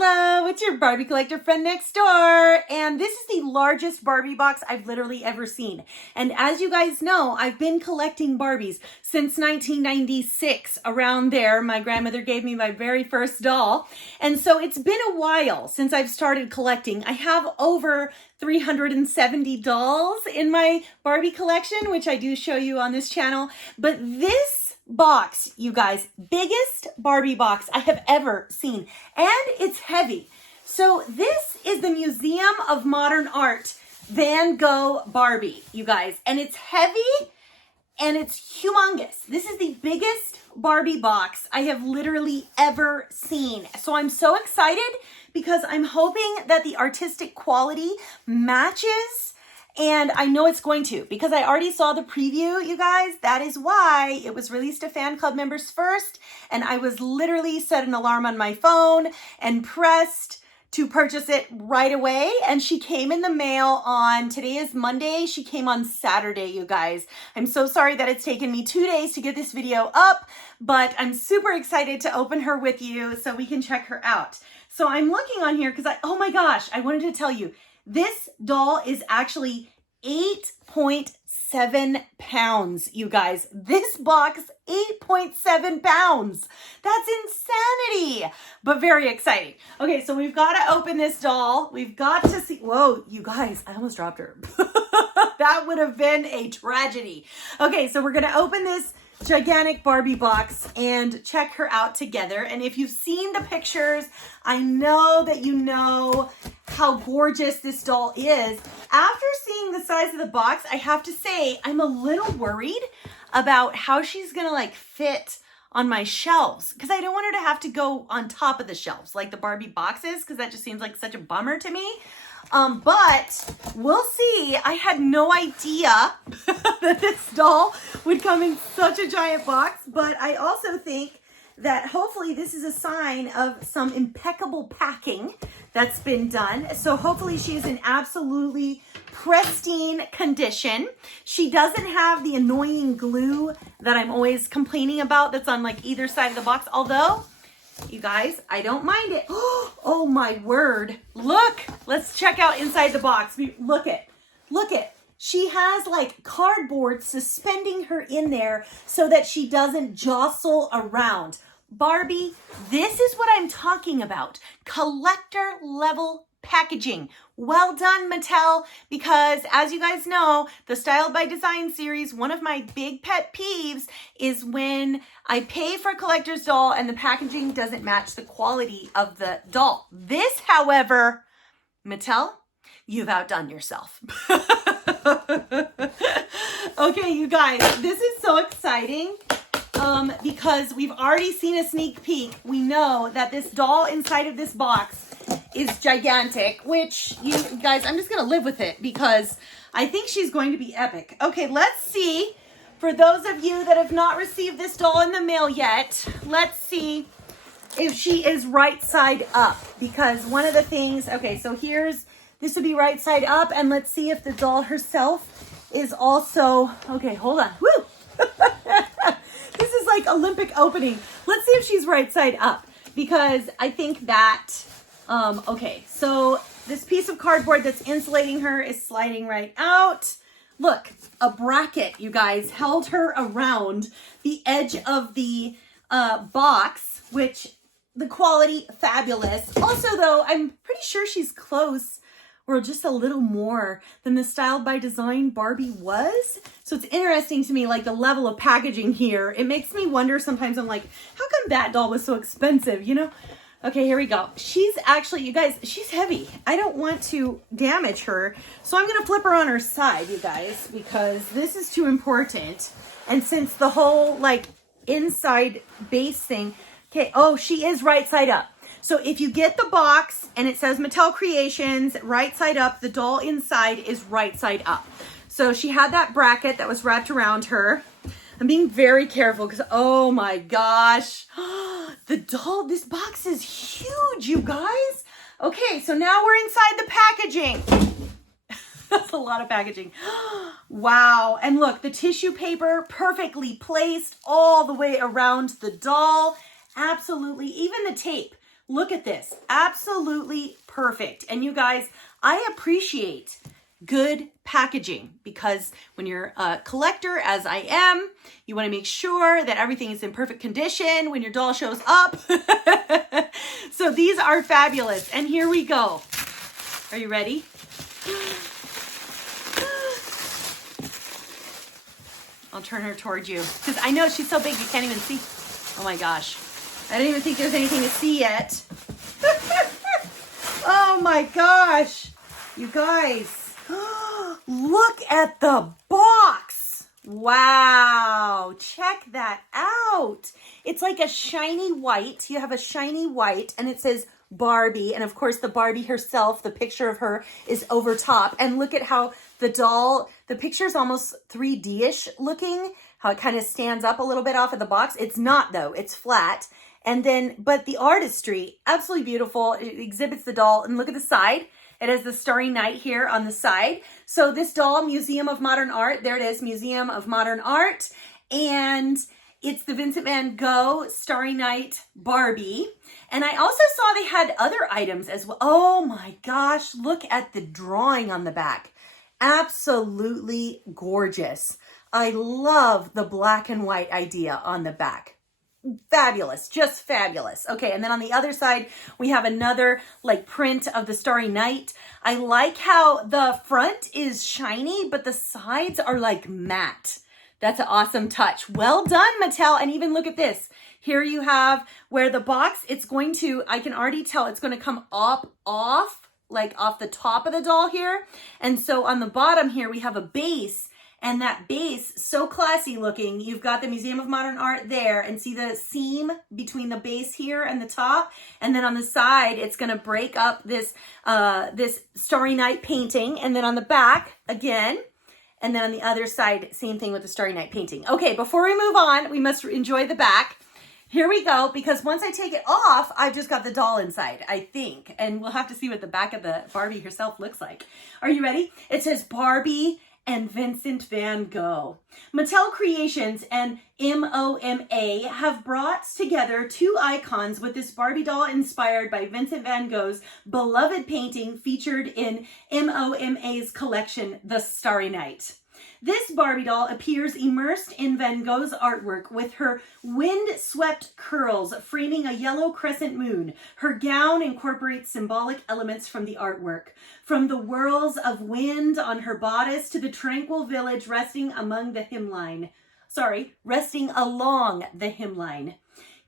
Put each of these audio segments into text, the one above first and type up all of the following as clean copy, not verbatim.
Hello, it's your Barbie collector friend next door. And this is the largest Barbie box I've literally ever seen. And as you guys know, I've been collecting Barbies since 1996. Around there, my grandmother gave me my very first doll. And so it's been a while since I've started collecting. I have over 370 dolls in my Barbie collection, which I do show you on this channel. But this box, you guys, biggest Barbie box I have ever seen, and it's heavy. So this is the Museum of Modern Art Van Gogh Barbie, you guys, and it's heavy and it's humongous. This is the biggest Barbie box I have literally ever seen. So I'm so excited because I'm hoping that the artistic quality matches. And I know it's going to, because I already saw the preview, you guys. That is why it was released to fan club members first. And I was literally set an alarm on my phone and pressed to purchase it right away. And she came in the mail on, today is Monday. She came on Saturday, you guys. I'm so sorry that it's taken me 2 days to get this video up, but I'm super excited to open her with you so we can check her out. So I'm looking on here because oh my gosh, I wanted to tell you, this doll is actually 8.7 pounds, you guys. This box, 8.7 pounds. That's insanity, but very exciting. Okay, so we've got to open this doll. We've got to see, whoa, you guys, I almost dropped her. That would have been a tragedy. Okay, so we're going to open this gigantic Barbie box and check her out together. And if you've seen the pictures, I know that you know how gorgeous this doll is. After seeing the size of the box, I have to say I'm a little worried about how she's gonna fit on my shelves, because I don't want her to have to go on top of the shelves like the Barbie boxes, because that just seems like such a bummer to me. But we'll see. I had no idea that this doll would come in such a giant box, but I also think that hopefully this is a sign of some impeccable packing that's been done. So hopefully she is in absolutely pristine condition. She doesn't have the annoying glue that I'm always complaining about that's on either side of the box, although you guys, I don't mind it. Oh my word. Look, let's check out inside the box. Look it. She has cardboard suspending her in there so that she doesn't jostle around. Barbie, this is what I'm talking about. Collector level packaging. Well done, Mattel, because as you guys know, the Styled by Design series, one of my big pet peeves is when I pay for a collector's doll and the packaging doesn't match the quality of the doll. This, however, Mattel, you've outdone yourself. Okay, you guys, this is so exciting. Because we've already seen a sneak peek. We know that this doll inside of this box is gigantic, which you guys, I'm just going to live with it because I think she's going to be epic. Okay, let's see. For those of you that have not received this doll in the mail yet, let's see if she is right side up, because one of the things, okay, so this would be right side up, and let's see if the doll herself is also, okay, hold on. Woo! This is like Olympic opening. Let's see if she's right side up, because I think that, okay, so this piece of cardboard that's insulating her is sliding right out. Look, a bracket, you guys, held her around the edge of the box, which the quality, fabulous. Also, though, I'm pretty sure she's close or just a little more than the Styled by Design Barbie was. So it's interesting to me, the level of packaging here. It makes me wonder sometimes, I'm like, how come that doll was so expensive, you know? Okay, here we go. She's actually, you guys, she's heavy. I don't want to damage her. So I'm gonna flip her on her side, you guys, because this is too important. And since the whole inside base thing, okay, oh, she is right side up. So if you get the box and it says Mattel Creations, right side up, the doll inside is right side up. So she had that bracket that was wrapped around her. I'm being very careful because, oh my gosh, the doll, this box is huge, you guys. Okay, so now we're inside the packaging. That's a lot of packaging. Wow, and look, the tissue paper perfectly placed all the way around the doll. Absolutely, even the tape. Look at this. Absolutely perfect. And you guys, I appreciate good packaging because when you're a collector, as I am, you want to make sure that everything is in perfect condition when your doll shows up. So these are fabulous. And here we go. Are you ready? I'll turn her towards you because I know she's so big you can't even see. Oh my gosh. I don't even think there's anything to see yet. Oh my gosh. You guys. Look at the box. Wow. Check that out. It's like a shiny white. You have a shiny white and it says Barbie. And of course the Barbie herself, the picture of her is over top. And look at how the doll, the picture is almost 3D-ish looking, how it kind of stands up a little bit off of the box. It's not though, it's flat. And then, but the artistry, absolutely beautiful. It exhibits the doll and look at the side. It has the Starry Night here on the side. So this doll, Museum of Modern Art, there it is, Museum of Modern Art. And it's the Vincent van Gogh Starry Night Barbie. And I also saw they had other items as well. Oh my gosh, look at the drawing on the back. Absolutely gorgeous. I love the black and white idea on the back. Fabulous, just fabulous. Okay, and then on the other side, we have another like print of the Starry Night. I like how the front is shiny, but the sides are like matte. That's an awesome touch. Well done, Mattel. And even look at this. Here you have where the box, it's going to, I can already tell it's going to come up off, like off the top of the doll here. And so on the bottom here, we have a base. And that base, so classy looking. You've got the Museum of Modern Art there and see the seam between the base here and the top. And then on the side, it's gonna break up this, this Starry Night painting. And then on the back, again, and then on the other side, same thing with the Starry Night painting. Okay, before we move on, we must enjoy the back. Here we go, because once I take it off, I've just got the doll inside, I think. And we'll have to see what the back of the Barbie herself looks like. Are you ready? It says Barbie and Vincent van Gogh. Mattel Creations and MoMA have brought together two icons with this Barbie doll inspired by Vincent van Gogh's beloved painting featured in MoMA's collection, The Starry Night. This Barbie doll appears immersed in Van Gogh's artwork with her wind-swept curls framing a yellow crescent moon. Her gown incorporates symbolic elements from the artwork, from the whirls of wind on her bodice to the tranquil village resting along the hemline.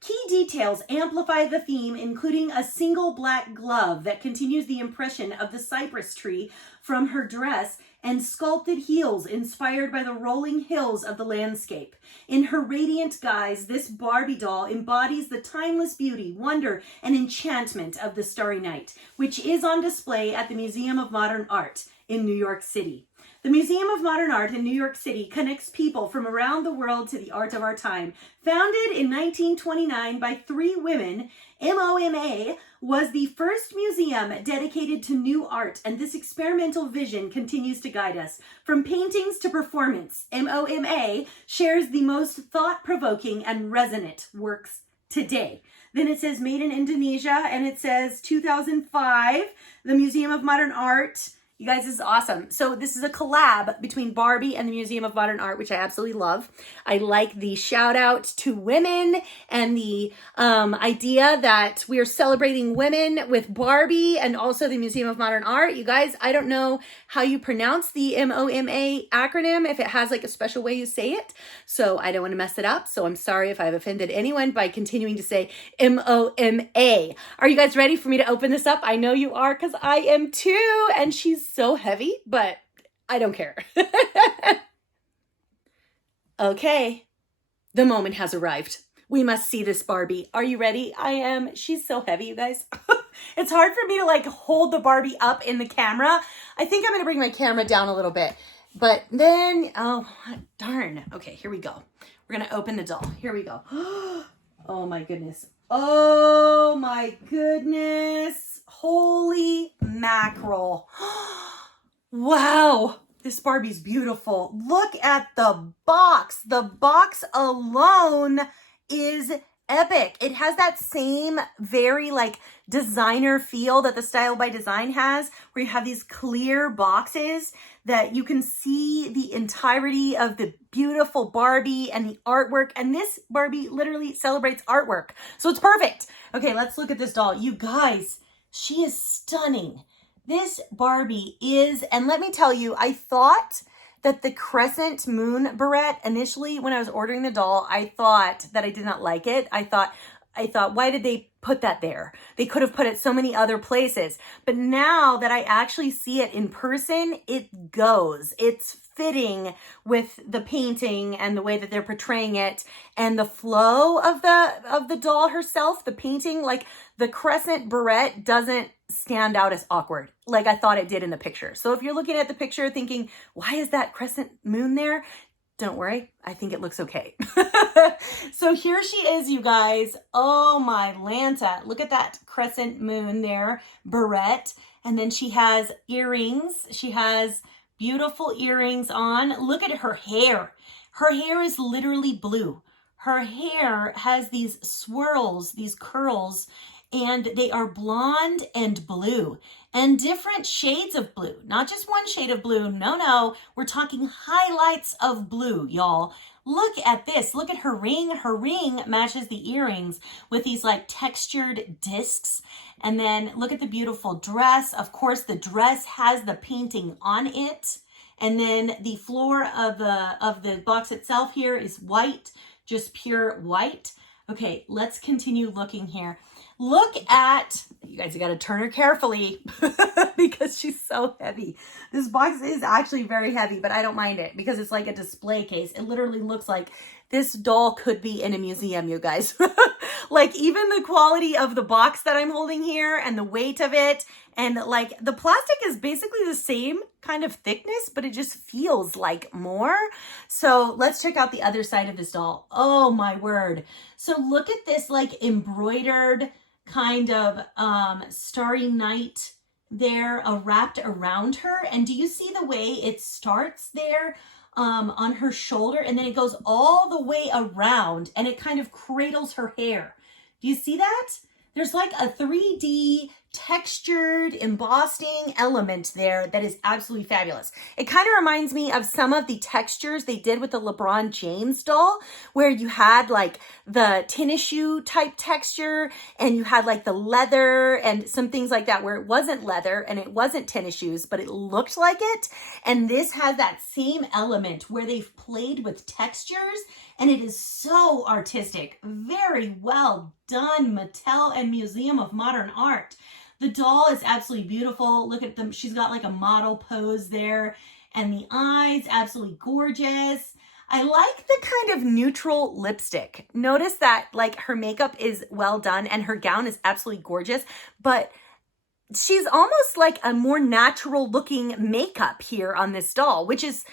Key details amplify the theme, including a single black glove that continues the impression of the cypress tree from her dress and sculpted heels inspired by the rolling hills of the landscape. In her radiant guise, this Barbie doll embodies the timeless beauty, wonder, and enchantment of the Starry Night, which is on display at the Museum of Modern Art in New York City. The Museum of Modern Art in New York City connects people from around the world to the art of our time. Founded in 1929 by three women, MoMA was the first museum dedicated to new art, and this experimental vision continues to guide us. From paintings to performance, MoMA shares the most thought-provoking and resonant works today. Then it says Made in Indonesia, and it says 2005, the Museum of Modern Art. You guys, this is awesome. So this is a collab between Barbie and the Museum of Modern Art, which I absolutely love. I like the shout out to women and the idea that we are celebrating women with Barbie and also the Museum of Modern Art. You guys, I don't know how you pronounce the MoMA acronym, if it has like a special way you say it. So I don't want to mess it up. So I'm sorry if I've offended anyone by continuing to say MoMA. Are you guys ready for me to open this up? I know you are, because I am too. And she's so heavy, but I don't care. Okay, the moment has arrived. We must see this Barbie. Are you ready? I am. She's so heavy, you guys. It's hard for me to like hold the Barbie up in the camera. I think I'm gonna bring my camera down a little bit, but then, oh, darn. Okay, here we go. We're gonna open the doll. Here we go. Oh my goodness. Oh my goodness. Holy mackerel. Wow, this Barbie's beautiful. Look at the box. The box alone is epic. It has that same very like designer feel that the Style by Design has, where you have these clear boxes that you can see the entirety of the beautiful Barbie and the artwork. And this Barbie literally celebrates artwork. So it's perfect. Okay, let's look at this doll. You guys, she is stunning. This Barbie is, and let me tell you, I thought that the crescent moon barrette, initially when I was ordering the doll, I thought that I did not like it. I thought, why did they put that there? They could have put it so many other places. But now that I actually see it in person, it goes. It's fitting with the painting and the way that they're portraying it and the flow of the doll herself, the painting. Like the crescent barrette doesn't stand out as awkward like I thought it did in the picture. So if you're looking at the picture thinking, why is that crescent moon there? Don't worry, I think it looks okay. So here she is, you guys. Oh my Lanta. Look at that crescent moon there, barrette. And then she has earrings. She has beautiful earrings on. Look at her hair. Her hair is literally blue. Her hair has these swirls, these curls, and they are blonde and blue and different shades of blue, not just one shade of blue. No, we're talking highlights of blue, y'all. Look at this. Look at her ring. Her ring matches the earrings with these like textured discs. And then look at the beautiful dress. Of course, the dress has the painting on it. And then the floor of the box itself here is white, just pure white. Okay, let's continue looking here. Look at, you guys got to turn her carefully because she's so heavy. This box is actually very heavy, but I don't mind it because it's like a display case. It literally looks like this doll could be in a museum, you guys. Like even the quality of the box that I'm holding here and the weight of it, and like the plastic is basically the same kind of thickness, but it just feels like more. So let's check out the other side of this doll. Oh my word. So look at this like embroidered kind of starry night there wrapped around her. And do you see the way it starts there on her shoulder and then it goes all the way around and it kind of cradles her hair? Do you see that? There's like a 3D textured embossing element there that is absolutely fabulous. It kind of reminds me of some of the textures they did with the LeBron James doll, where you had like the tennis shoe type texture and you had like the leather and some things like that, where it wasn't leather and it wasn't tennis shoes, but it looked like it. And this has that same element where they've played with textures and it is so artistic. Very well done, Mattel and Museum of Modern Art. The doll is absolutely beautiful. Look at them. She's got like a model pose there. And the eyes, absolutely gorgeous. I like the kind of neutral lipstick. Notice that like her makeup is well done and her gown is absolutely gorgeous. But she's almost like a more natural looking makeup here on this doll, which is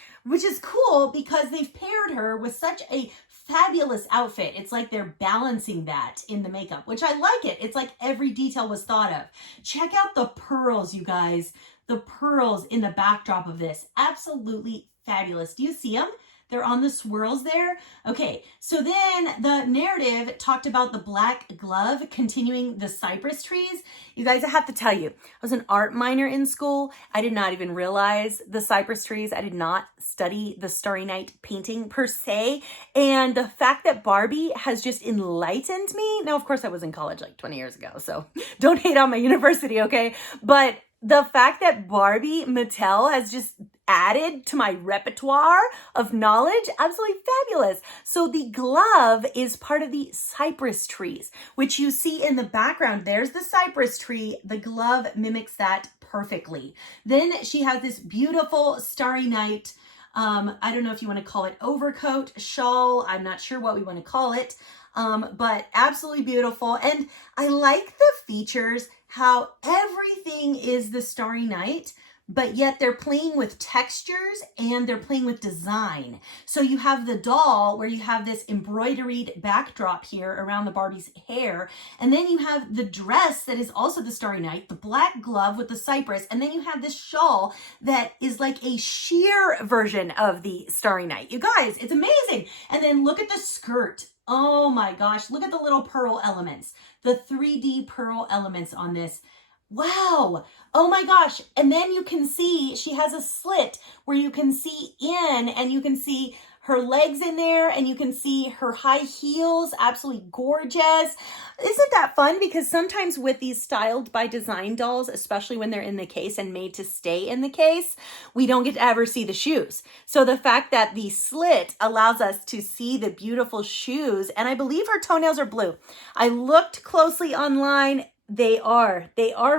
cool because they've paired her with such a fabulous outfit. It's like they're balancing that in the makeup, which I like it. It's like every detail was thought of. Check out the pearls, you guys. The pearls in the backdrop of this. Absolutely fabulous. Do you see them? They're on the swirls there. Okay, so then the narrative talked about the black glove continuing the cypress trees. You guys, I have to tell you, I was an art minor in school. I did not even realize the cypress trees. I did not study the Starry Night painting per se. And the fact that Barbie has just enlightened me. Now, of course, I was in college like 20 years ago, so don't hate on my university, okay? But the fact that Barbie Mattel has just added to my repertoire of knowledge, absolutely fabulous. So the glove is part of the cypress trees, which you see in the background. There's the cypress tree. The glove mimics that perfectly. Then she has this beautiful Starry Night, I don't know if you want to call it overcoat, shawl. I'm not sure what we want to call it, but absolutely beautiful. And I like the features, how everything is the Starry Night, but yet they're playing with textures and they're playing with design. So you have the doll where you have this embroidered backdrop here around the Barbie's hair. And then you have the dress that is also the Starry Night, the black glove with the cypress. And then you have this shawl that is like a sheer version of the Starry Night. You guys, it's amazing. And then look at the skirt. Oh my gosh, look at the little pearl elements, the 3D pearl elements on this. Wow. Oh my gosh. And then you can see she has a slit where you can see in, and you can see her legs in there, and you can see her high heels. Absolutely gorgeous. Isn't that fun? Because sometimes with these styled by design dolls, especially when they're in the case and made to stay in the case, we don't get to ever see the shoes. So the fact that the slit allows us to see the beautiful shoes, and I believe her toenails are blue. I looked closely online. They are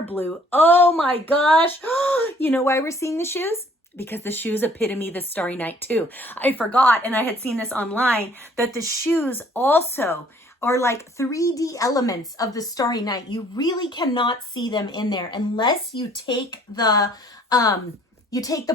blue. Oh my gosh. You know why we're seeing the shoes? Because the shoes epitome the Starry Night too. I forgot, and I had seen this online, that the shoes also are like 3D elements of the Starry Night. You really cannot see them in there unless you take the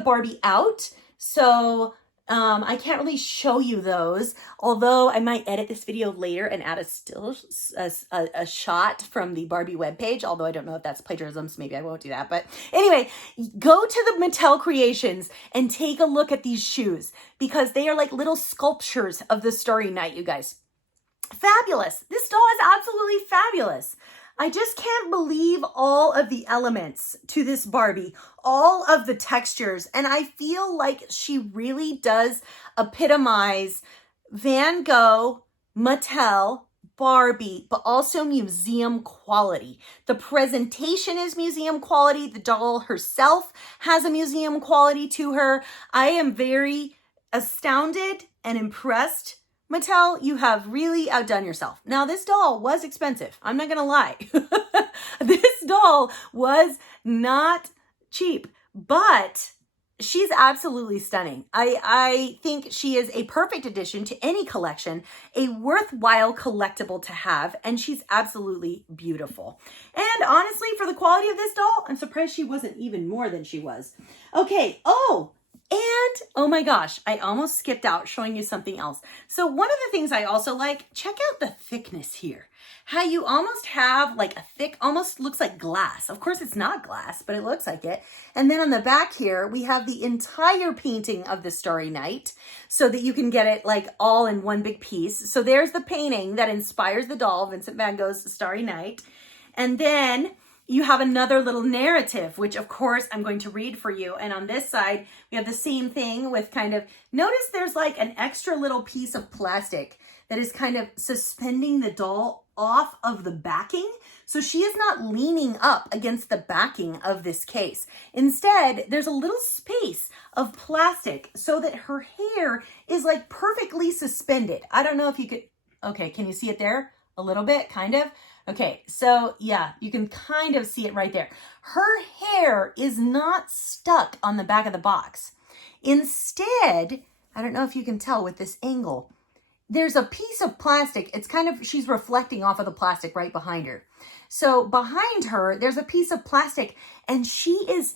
Barbie out. So I can't really show you those, although I might edit this video later and add a shot from the Barbie webpage, although I don't know if that's plagiarism, so maybe I won't do that. But anyway, go to the Mattel Creations and take a look at these shoes, because they are like little sculptures of the Starry Night, you guys. Fabulous. This doll is absolutely fabulous. I just can't believe all of the elements to this Barbie, all of the textures. And I feel like she really does epitomize Van Gogh, Mattel, Barbie, but also museum quality. The presentation is museum quality. The doll herself has a museum quality to her. I am very astounded and impressed. Mattel, you have really outdone yourself. Now, this doll was expensive. I'm not going to lie. This doll was not cheap, but she's absolutely stunning. I think she is a perfect addition to any collection, a worthwhile collectible to have, and she's absolutely beautiful. And honestly, for the quality of this doll, I'm surprised she wasn't even more than she was. Okay, and oh my gosh, I almost skipped out showing you something else. So one of the things I also like, check out the thickness here. How you almost have like a thick, almost looks like glass. Of course it's not glass, but it looks like it. And then on the back here, we have the entire painting of the Starry Night so that you can get it like all in one big piece. So there's the painting that inspires the doll, Vincent van Gogh's Starry Night. And then you have another little narrative, which of course I'm going to read for you. And on this side, we have the same thing with kind of, notice there's like an extra little piece of plastic that is kind of suspending the doll off of the backing. So she is not leaning up against the backing of this case. Instead, there's a little space of plastic so that her hair is like perfectly suspended. I don't know if you could, okay, can you see it there? A little bit, kind of. Okay, so yeah, you can kind of see it right there. Her hair is not stuck on the back of the box. Instead, I don't know if you can tell with this angle, there's a piece of plastic. It's kind of, she's reflecting off of the plastic right behind her. So behind her, there's a piece of plastic, and she is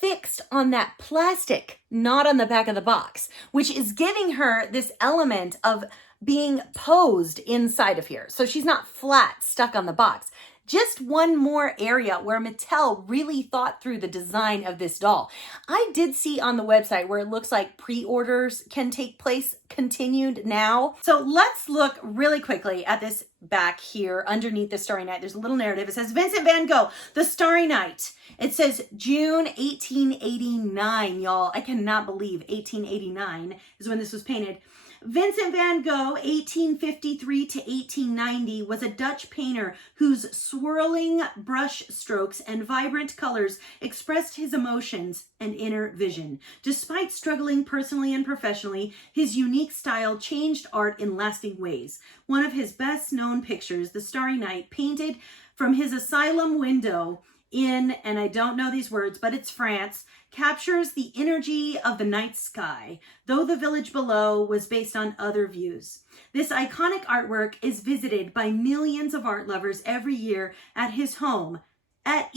fixed on that plastic, not on the back of the box, which is giving her this element of being posed inside of here. So she's not flat, stuck on the box. Just one more area where Mattel really thought through the design of this doll. I did see on the website where it looks like pre-orders can take place continued now. So let's look really quickly at this back here underneath the Starry Night. There's a little narrative. It says Vincent van Gogh, the Starry Night. It says June 1889, y'all. I cannot believe 1889 is when this was painted. Vincent van Gogh, 1853 to 1890, was a Dutch painter whose swirling brush strokes and vibrant colors expressed his emotions and inner vision. Despite struggling personally and professionally, his unique style changed art in lasting ways. One of his best-known pictures, The Starry Night, painted from his asylum window in, and I don't know these words, but it's France, captures the energy of the night sky, though the village below was based on other views. This iconic artwork is visited by millions of art lovers every year at its home at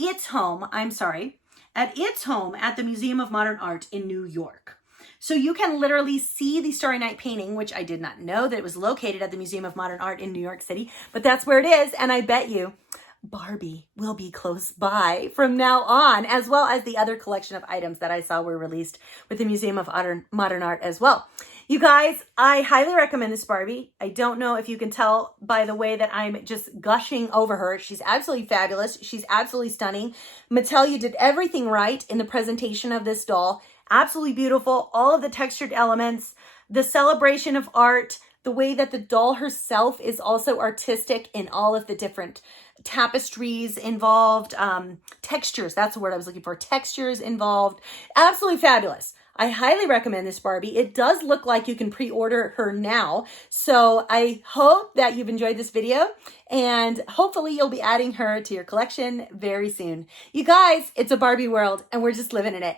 the Museum of Modern Art in New York. So you can literally see the Starry Night painting, which I did not know that it was located at the Museum of Modern Art in New York City, but that's where it is, and I bet you Barbie will be close by from now on, as well as the other collection of items that I saw were released with the Museum of Modern Art as well. You guys, I highly recommend this Barbie. I don't know if you can tell by the way that I'm just gushing over her. She's absolutely fabulous. She's absolutely stunning. Mattel, you did everything right in the presentation of this doll. Absolutely beautiful. All of the textured elements, the celebration of art, the way that the doll herself is also artistic in all of the different tapestries involved, textures, that's the word I was looking for, textures involved. Absolutely fabulous. I highly recommend this Barbie. It does look like you can pre-order her now. So I hope that you've enjoyed this video and hopefully you'll be adding her to your collection very soon. You guys, it's a Barbie world and we're just living in it.